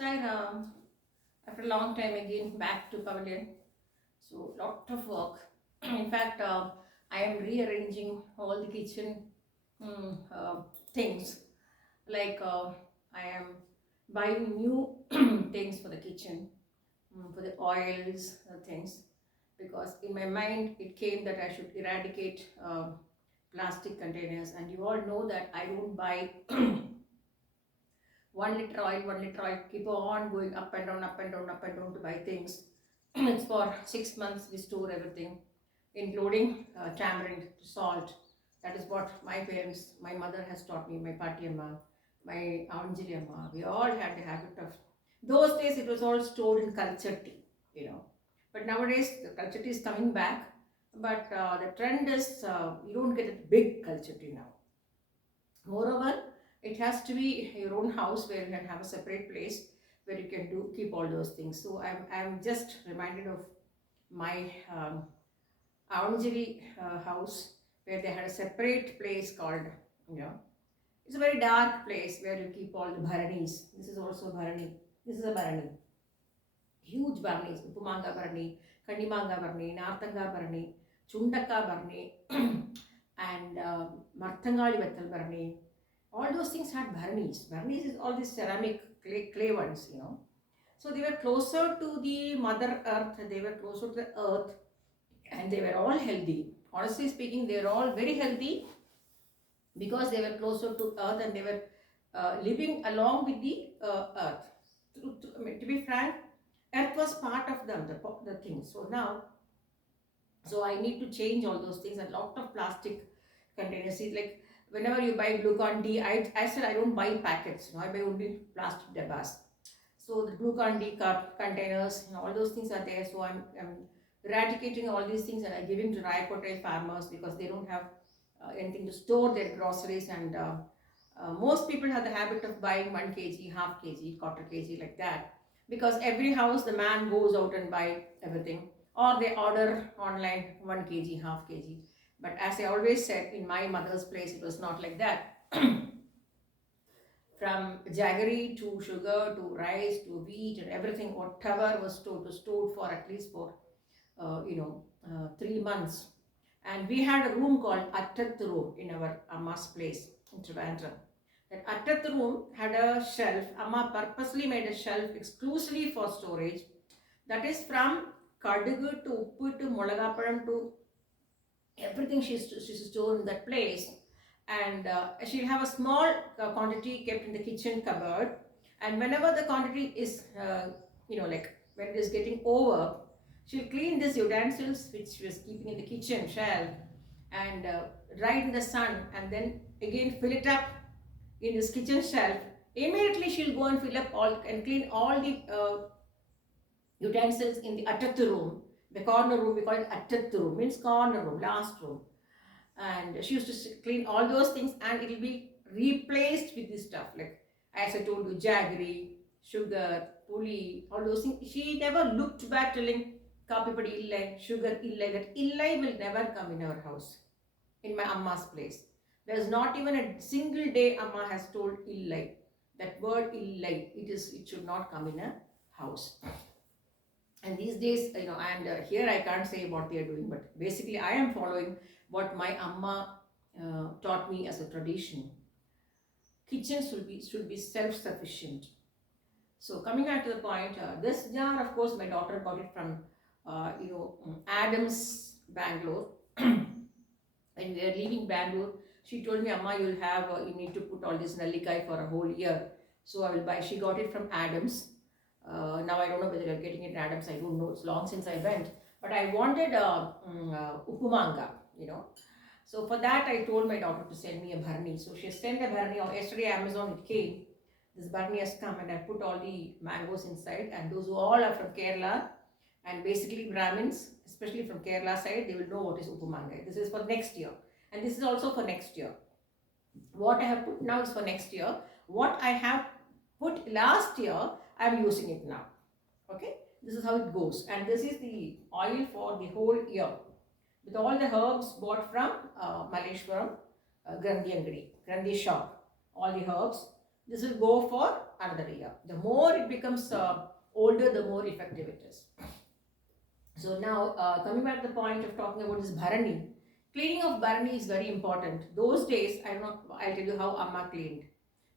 Sai, after a long time again back to Pavilion. So lot of work. In fact, I am rearranging all the kitchen things. Like I am buying new things for the kitchen, for the oils, things. Because in my mind it came that I should eradicate plastic containers, and you all know that I don't buy 1 liter oil, 1 liter oil, keep on going up and down, up and down, up and down to buy things. It's for 6 months, we store everything, including tamarind, salt. That is what my parents, my mother has taught me, my Patti Amma, my Anjali Amma. We all had the habit of, those days it was all stored in culture tea. But nowadays the culture tea is coming back, but the trend is you don't get a big culture tea now. Moreover, it has to be your own house where you can have a separate place where you can do keep all those things. So I'm just reminded of my Avanjali house where they had a separate place called, you know, it's a very dark place where you keep all the bharanis. This is also a bharani. This is a bharani. Huge bharanis. Upumanga bharani, Kandimanga bharani, Nartanga bharani, Chundaka bharani, and Marthangali Vettal bharani. All those things had bharnis. Bharnis is all these ceramic clay ones. So they were closer to the mother earth, they were closer to the earth, and they were all healthy. Honestly speaking, they were all very healthy because they were closer to earth, and they were living along with the earth. To be frank, earth was part of them, the thing. So now, so I need to change all those things. A lot of plastic containers. See, like whenever you buy Glucon D, I said I don't buy packets. I buy only plastic debbas. So the Glucon D cup containers, all those things are there. So I'm eradicating all these things, and I'm giving to Rayakotai farmers because they don't have anything to store their groceries, and most people have the habit of buying 1 kg, half kg, quarter kg, like that, because every house the man goes out and buy everything, or they order online 1 kg, half kg. But as I always said, in my mother's place it was not like that. From jaggery to sugar to rice to wheat and everything, whatever was stored was stored for at least for 3 months. And we had a room called Attat room in our Amma's place in Trivandrum. That Attat room had a shelf. Amma purposely made a shelf exclusively for storage. That is from Kadugu to Uppu to Molagapadam to everything she's stored in that place. And she'll have a small quantity kept in the kitchen cupboard. And whenever the quantity is, like when it is getting over, she'll clean these utensils which she was keeping in the kitchen shelf and dry it in the sun, and then again fill it up in this kitchen shelf. Immediately she'll go and fill up all and clean all the utensils in the attathu room, the corner room. We call it attathu room, means corner room, last room. And she used to clean all those things, and it will be replaced with this stuff, like as I told you, jaggery, sugar, puli, all those things. She never looked back telling Kapipadi illai, sugar illai. That illai will never come in our house, in my Amma's place. There's not even a single day Amma has told illai. That word illai, it should not come in a house. And these days, and here I can't say what they are doing, but basically I am following what my Amma taught me as a tradition. Kitchen should be self-sufficient. So coming back to the point, this jar, of course, my daughter got it from, Adams, Bangalore. When we are leaving Bangalore, she told me, Amma, you need to put all this nallikai for a whole year. So I will buy. She got it from Adams. Now I don't know whether you're getting it in Adams. I don't know. It's long since I went. But I wanted Upumanga. So for that, I told my daughter to send me a bharani. So she sent a bharani. Yesterday, Amazon, it came. This bharani has come, and I put all the mangoes inside. And those who all are from Kerala, and basically Brahmins, especially from Kerala side, they will know what is Upumanga. This is for next year. And this is also for next year. What I have put now is for next year. What I have put last year, I am using it now. Okay, this is how it goes, and this is the oil for the whole year with all the herbs bought from Malleshwaram, Grandhi Angadi, Grandhi shop. All the herbs. This will go for another year. The more it becomes older, the more effective it is. So now, coming back to the point of talking about this Bharani, cleaning of Bharani is very important. Those days, I don't know, I'll tell you how Amma cleaned.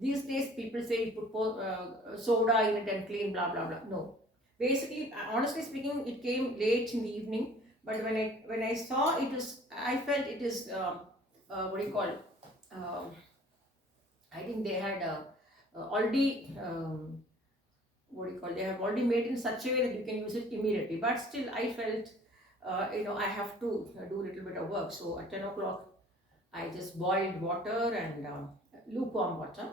These days, people say you put soda in it and clean, blah blah blah. No, basically, honestly speaking, it came late in the evening. But when I saw it was, I felt it is what do you call? Um, I think they had already. What do you call, they have already made in such a way that you can use it immediately, but still I felt I have to do a little bit of work. So at 10 o'clock I just boiled water and lukewarm water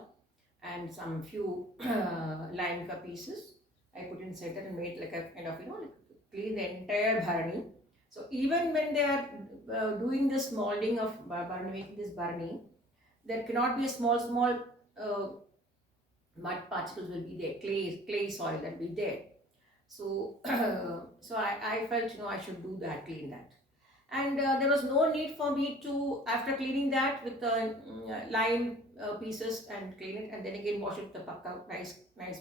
and some few lime ka pieces I put inside that and made like a kind of like clean the entire bharani. So even when they are doing this molding of bharani, making this bharani, there cannot be a small uh, mud particles will be there, clay soil that will be there. So so I felt I should do that, clean that. And there was no need for me to, after cleaning that with the lime pieces and clean it and then again wash it with the pakka, nice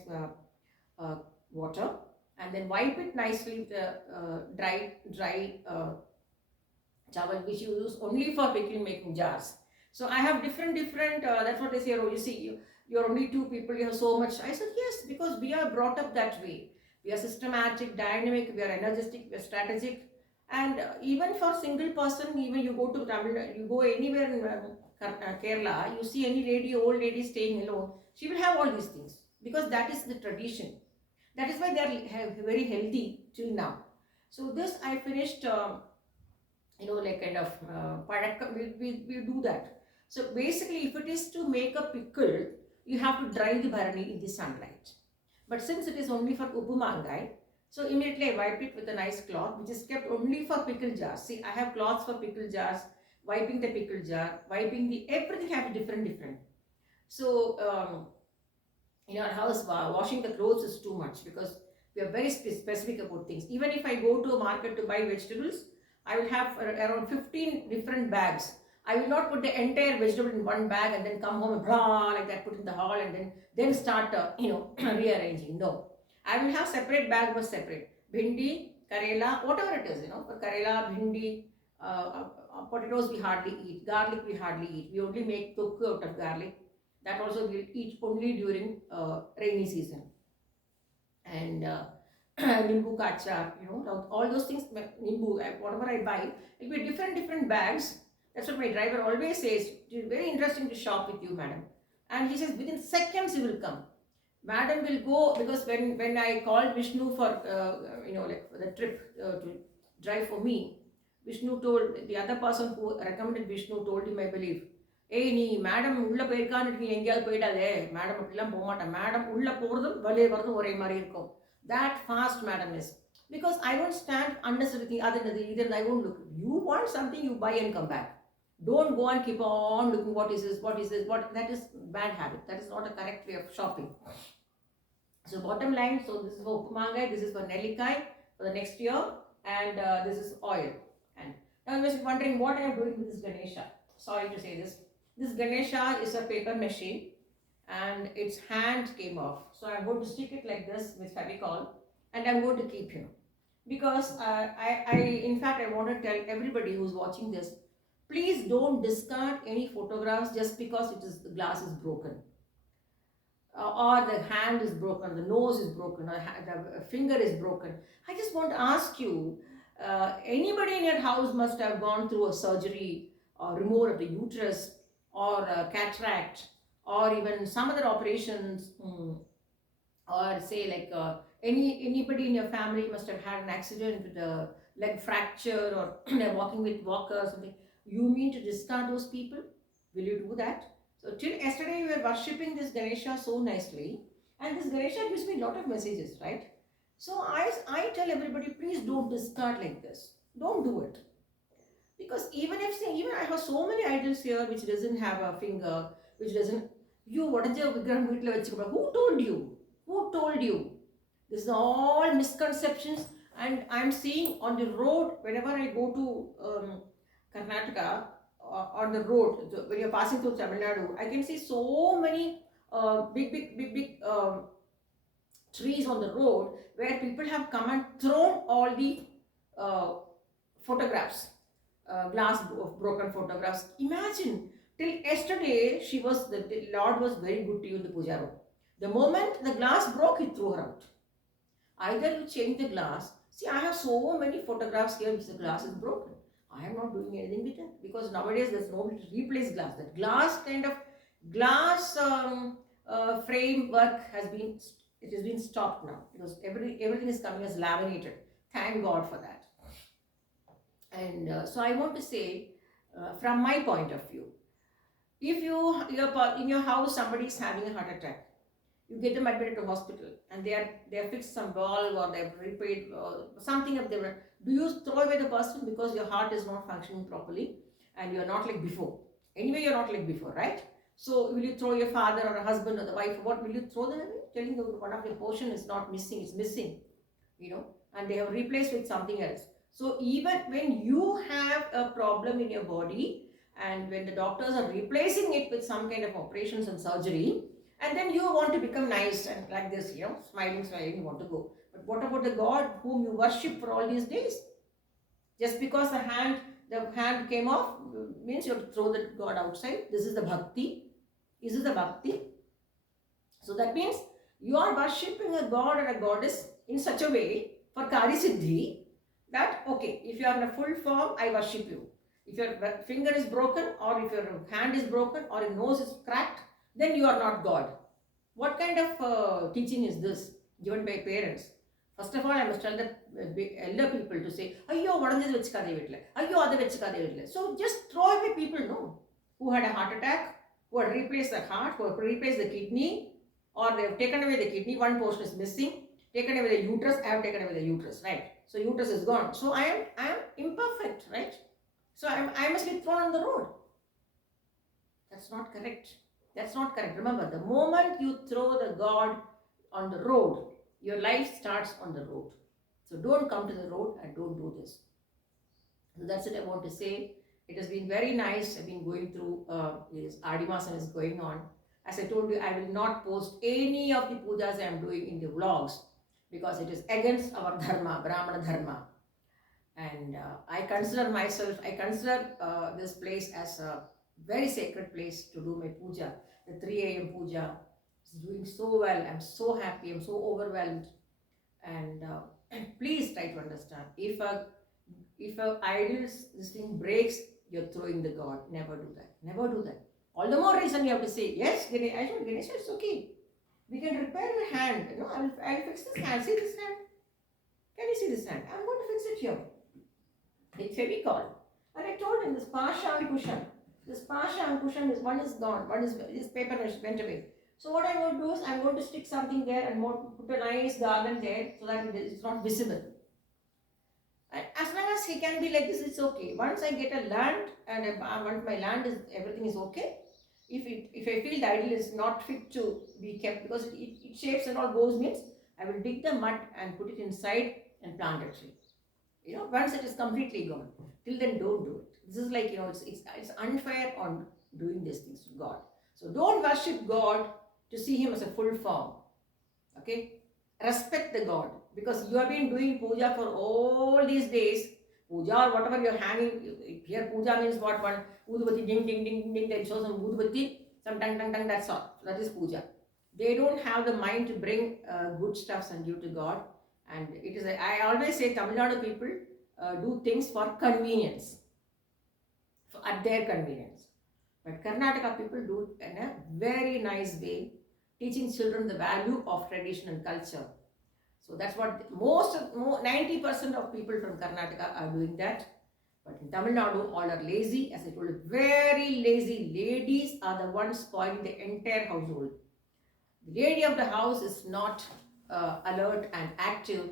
uh, water, and then wipe it nicely with the dry towel which you use only for pickle making jars. So I have different that's what they say, oh, you see, you're only two people, you have so much. I said yes, because we are brought up that way. We are systematic, dynamic, we are energetic, we are strategic. And even for single person, even you go to Tamil, you go anywhere in Kerala, you see any lady, old lady staying alone, she will have all these things because that is the tradition. That is why they are very healthy till now. So this I finished like kind of we do that. So basically, if it is to make a pickle, you have to dry the bharani in the sunlight. But since it is only for upu mangai, so immediately I wipe it with a nice cloth, which is kept only for pickle jars. See, I have cloths for pickle jars, wiping the pickle jar, wiping the everything have different. So in our house, washing the clothes is too much because we are very specific about things. Even if I go to a market to buy vegetables, I will have around 15 different bags. I will not put the entire vegetable in one bag and then come home and blah like that, put in the hall and then start rearranging. No, I will have separate bag for separate. Bhindi, karela, whatever it is, for karela, bhindi, potatoes we hardly eat, garlic we hardly eat. We only make tokku out of garlic. That also we'll eat only during rainy season. And nimbu kachar, all those things, nimbu, whatever I buy, it will be different bags. That's what my driver always says. It's very interesting to shop with you, madam. And he says within seconds you will come. Madam will go, because when I called Vishnu for for the trip to drive for me, Vishnu told, the other person who recommended Vishnu told him, I believe, ஏய் நீ madam உள்ள போயிருக்கான்னு நீ எங்கேயாவது போயிடாதே, madam அப்படிலாம் போக மாட்டேன், madam உள்ள போகிறதும் வெளியே வரதும் ஒரே மாதிரி இருக்கும். That fast madam is, because I won't stand unnecessarily other than either I won't look. You want something, you buy and come back. Don't go and keep on looking what is this, that is bad habit. That is not a correct way of shopping. So bottom line, so this is for Upumangai, this is for Nellikai for the next year, and this is oil. And now you must be wondering what I am doing with this Ganesha. Sorry to say this. This Ganesha is a paper machine and its hand came off. So I'm going to stick it like this with Fevicol and I'm going to keep him. Because in fact, I want to tell everybody who's watching this, please don't discard any photographs just because the glass is broken. Or the hand is broken, the nose is broken, or the finger is broken. I just want to ask you, anybody in your house must have gone through a surgery or removal of the uterus or cataract or even some other operations, or say like anybody in your family must have had an accident with a leg fracture or they're walking with walker or something. You mean to discard those people? Will you do that? So till yesterday we were worshipping this Ganesha so nicely, and this Ganesha gives me a lot of messages, right? So I tell everybody, please don't discard like this. Don't do it. Because even I have so many idols here which doesn't have a finger, which doesn't, what is your vigram? Who told you? Who told you? This is all misconceptions, and I'm seeing on the road whenever I go to Karnataka, on the road when you're passing through Tamil Nadu, I can see so many big trees on the road where people have come and thrown all the uh, photographs, of broken photographs. Imagine, till yesterday, the Lord was very good to you in the puja room. The moment the glass broke, he threw her out. Either you change the glass. See, I have so many photographs here which the glass is broken. I am not doing anything with it because nowadays there's nobody to replace glass. That glass kind of glass framework it has been stopped now because everything is coming as laminated. Thank God for that. And so I want to say, from my point of view, if in your house somebody is having a heart attack, you get them admitted to hospital and they are fixed some valve or they have repaired something of them. Do you throw away the person because your heart is not functioning properly and you are not like before? Anyway, you are not like before, right? So will you throw your father or a husband or the wife? What will you throw them away? Telling them one of their portion is not missing, it's missing, and they have replaced with something else. So even when you have a problem in your body and when the doctors are replacing it with some kind of operations and surgery, and then you want to become nice and like this, smiling, you want to go. But what about the God whom you worship for all these days? Just because the hand came off means you have to throw the God outside. This is the bhakti. This is the bhakti. So that means you are worshipping a God or a goddess in such a way for Kari Siddhi that, okay, if you are in a full form, I worship you. If your finger is broken or if your hand is broken or your nose is cracked, then you are not God. What kind of teaching is this given by parents? First of all, I must tell the elder people to say, ayyo, vadanjadu vechikade vitla, ayyo, adu vechikade vitla. So just throw away people, no, who had a heart attack, who had replaced the heart, who had replaced the kidney, or they have taken away the kidney, one portion is missing, taken away the uterus, I have taken away the uterus, right? So uterus is gone. So I am imperfect, right? So I must be thrown on the road. That's not correct. That's not correct. Remember, the moment you throw the God on the road, your life starts on the road. So don't come to the road and don't do this. So that's what I want to say. It has been very nice. I've been going through this Adimasam is going on. As I told you, I will not post any of the pujas I am doing in the vlogs because it is against our dharma, Brahmana dharma. And I consider this place as a very sacred place to do my puja. The 3 a.m. puja is doing so well. I'm so happy. I'm so overwhelmed. And please try to understand. If a idol, this thing breaks, you're throwing the God. Never do that. Never do that. All the more reason you have to say, yes, Ganesha, it's okay. We can repair your hand. I'll fix this hand. See this hand? Can you see this hand? I'm going to fix it here. It's Fevicol. And I told him this Pasha and cushion. This Pasha and cushion is one is gone. This paper went away. So what I'm going to do is I'm going to stick something there and put a nice garland there so that it's not visible. And as long as he can be like this, it's okay. Once I get a land and once my land is everything is okay. If I feel the idol is not fit to be kept because it shapes and all goes means I will dig the mud and put it inside and plant a tree. Once it is completely gone. Till then, don't do it. This is like, it's unfair on doing these things to God. So don't worship God to see Him as a full form. Okay? Respect the God. Because you have been doing puja for all these days. Puja or whatever you're hanging. Here puja means what? One udhvati, ding, ding, ding, ding, then show some udhvati, some tang, tang, tang, that's all. That is puja. They don't have the mind to bring good stuffs and give to God. And it is, I always say Tamil Nadu people do things for convenience, at their convenience. But Karnataka people do it in a very nice way, teaching children the value of tradition and culture. So that's what 90% of people from Karnataka are doing that. But in Tamil Nadu, all are lazy. As I told you, very lazy. Ladies are the ones spoiling the entire household. The lady of the house is not alert and active.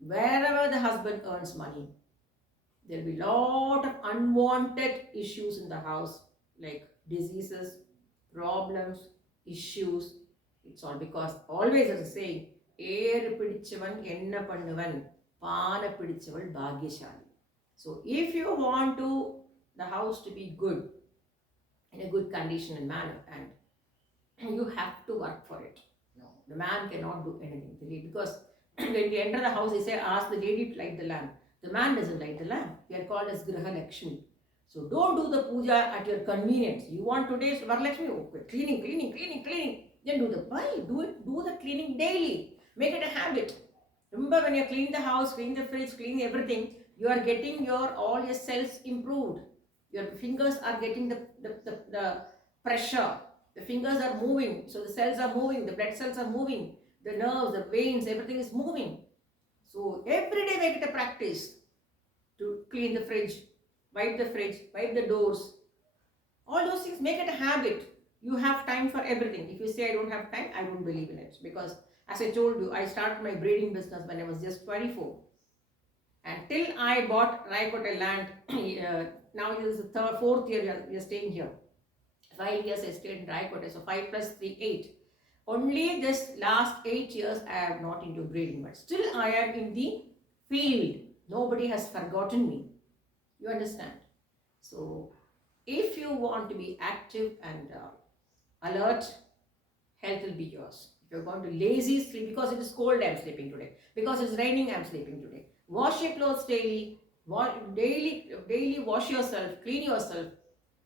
Wherever the husband earns money, there will be a lot of unwanted issues in the house, like diseases, problems, issues. It's all because always as a saying, "Air pidichavan enna pannuvan, paana pidichaval bhagyashali." So if you want the house to be good, in a good condition and manner, and You have to work for it. No, the man cannot do anything. Because when we enter the house, they say, ask the lady to light the lamp. The man doesn't light the lamp. We are called as Graha Lakshmi. So don't do the puja at your convenience. You want today's Varalakshmi? Okay, cleaning. Then do the why? Do the cleaning daily. Make it a habit. Remember, when you clean the house, clean the fridge, clean everything, you are getting all your cells improved. Your fingers are getting the pressure. The fingers are moving, so the cells are moving, the blood cells are moving, the nerves, the veins, everything is moving. So every day make it a practice to clean the fridge, wipe the doors. All those things, make it a habit. You have time for everything. If you say I don't have time, I don't believe in it. Because as I told you, I started my breeding business when I was just 24. And till I bought Raikote land, now it is the fourth year we are staying here. 5 years I stayed in Raikote, so 5 plus 3, 8. Only this last 8 years I am not into breeding, but still I am in the field. Nobody has forgotten me. You understand? So if you want to be active and alert, health will be yours. If you're going to lazy sleep, because it is cold, I'm sleeping today. Because it's raining, I'm sleeping today. Wash your clothes daily. Daily wash yourself, clean yourself.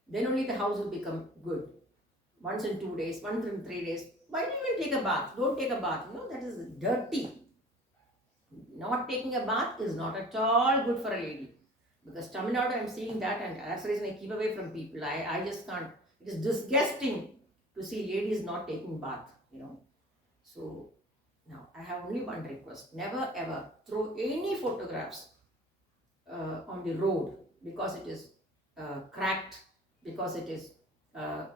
Then only the house will become good. Once in 2 days, once in 3 days. Why do you even take a bath? Don't take a bath. No, that is dirty. Not taking a bath is not at all good for a lady. Because Tamil Nadu, I'm seeing that, and that's the reason I keep away from people. I just can't. It is disgusting to see ladies not taking bath. So now I have only one request. Never ever throw any photographs on the road because it is cracked, because it is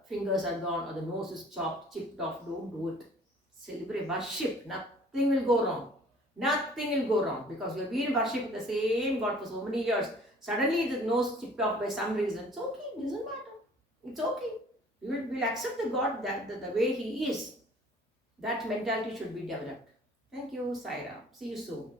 fingers are gone or the nose is chipped off. Don't do it. Celebrate, worship. Nothing will go wrong. Nothing will go wrong because you have been worshipping the same God for so many years. Suddenly the nose chipped off by some reason. It's okay. It doesn't matter. It's okay. We'll accept the God that the way He is. That mentality should be developed. Thank you, Saira. See you soon.